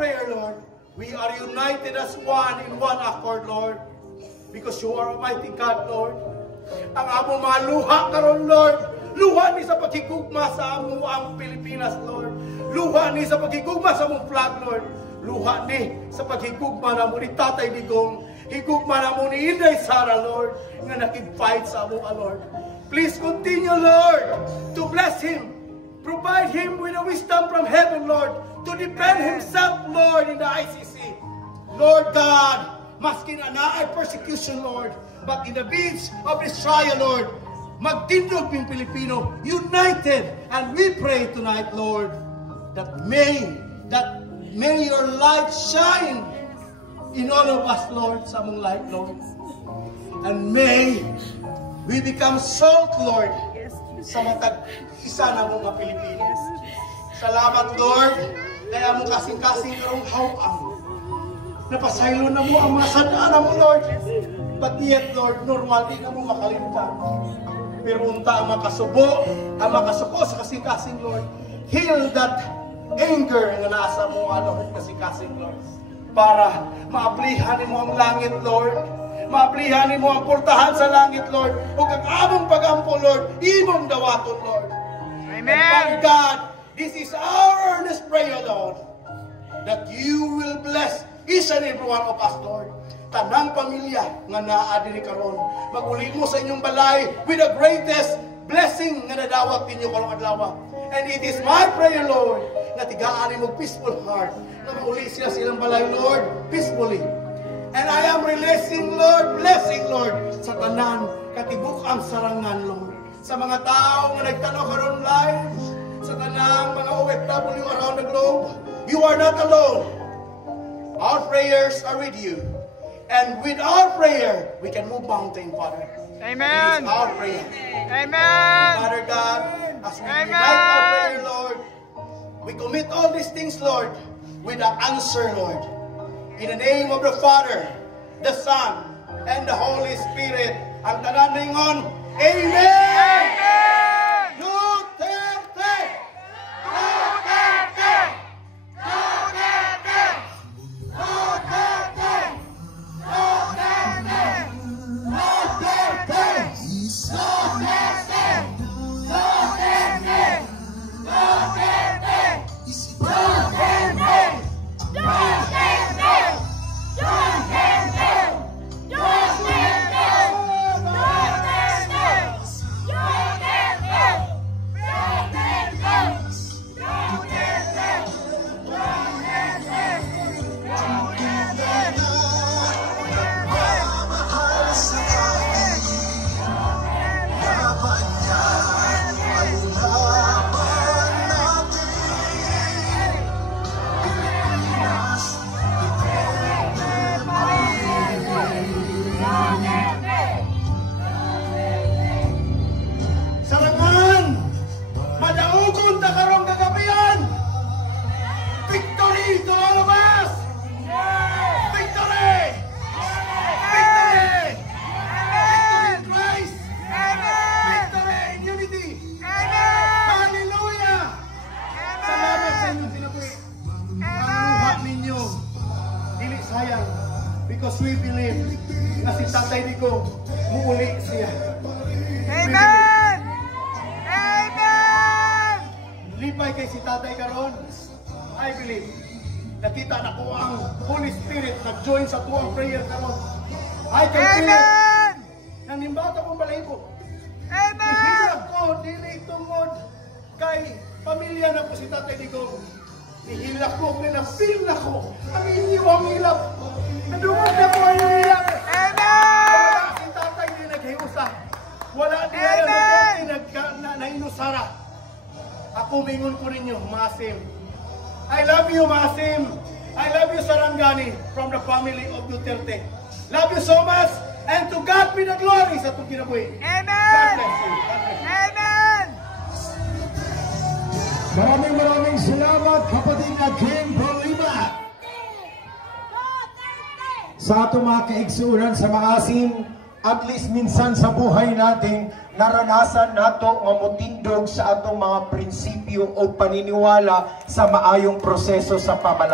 prayer, Lord, we are united as one in one accord, Lord. Because you are Almighty God, Lord. Ang among mga luha karon, Lord. Luha ni sa pagkikugma sa among ang Pilipinas, Lord. Luha ni sa pagkikugma sa among flag, Lord. Luha ni sa pagkikugma na mo ni Tatay Digong. Higugma na mo ni Inday Sara, Lord. Nga nakig-fight sa among, Lord. Please continue, Lord, to bless him. Provide him with a wisdom from heaven, Lord, to defend himself, Lord, in the ICC. Lord God, maskin na ay persecution, Lord, but in the midst of this trial, Lord, magtindog yung Pilipino, united, and we pray tonight, Lord, that may your light shine in all of us, Lord, sa among light, Lord, and may we become salt, Lord, sa matag isa na mga Pilipinas. Salamat, Lord, kaya mo kasing-kasing karong hawang. Napasaylo na mo ang mga sadaan mo, Lord. But yet, Lord, normal din na mo makalimtan. Pero unta ang makasuko sa kasing-kasing, Lord. Heal that anger na nasa mo, Lord, kasing-kasing, Lord. Para maaplihan mo ang langit, Lord. Maaplihan mo ang portahan sa langit, Lord. O kang among pagampo, Lord, imong dawaton, Lord. Amen. And by God, this is our earnest prayer, Lord, that you will bless each and every one of us, Lord. Tanang pamilya nga naa diri karon, maguli mo sa inyong balay with the greatest blessing nga nadawat ninyo karong adlaw. And it is my prayer, Lord, na tigaan mo peaceful heart, na mauli sila sa ilang balay, Lord, peacefully. And I am releasing, Lord, blessing, Lord, sa tanan, katibuk ang sarangan, Lord. Sa mga tao nga nagtanaw karon live, sa tanang mga OFW around the globe, you are not alone. Our prayers are with you. And with our prayer, we can move mountain, Father. Amen. It is our prayer. Amen. Father God, as we unite our prayer, Lord, we commit all these things, Lord, with the answer, Lord. In the name of the Father, the Son, and the Holy Spirit, ang tanan ningon, Amen! Amen! Duterte! Duterte! Duterte! Duterte! Duterte! Duterte! Duterte! Duterte! Duterte! Because we believe na si Tatay Digong muuli siya. Amen! Amen! Lipay kay si Tatay karon. I believe. Nakita na ko ang Holy Spirit nag-join sa tuwang prayer karon. I can feel it. Nanimbata kong balahibo. Amen! Ihilak ko, dili tungod kay pamilya na po si Tatay Digong. Ihilak ko, pinapil na ko ang inyong hilap. Nadungog na po ang hilap. Amen! Si Tatay di naghiusa. Wala din na inusara. Ako mingon ko ninyo, Masim. I love you, Masim. I love you, Sarangani, from the family of Duterte. Love you so much, and to God be the glory sa itong kinabuhi. Amen! God bless you. God bless you. Amen! Maraming salamat, kapatid na King Prolima. Sa atong mga kaigsuuran sa maasim, at least minsan sa buhay natin, naranasan nato nga motindog sa atong mga prinsipyo o paniniwala sa maayong proseso sa pamalayan.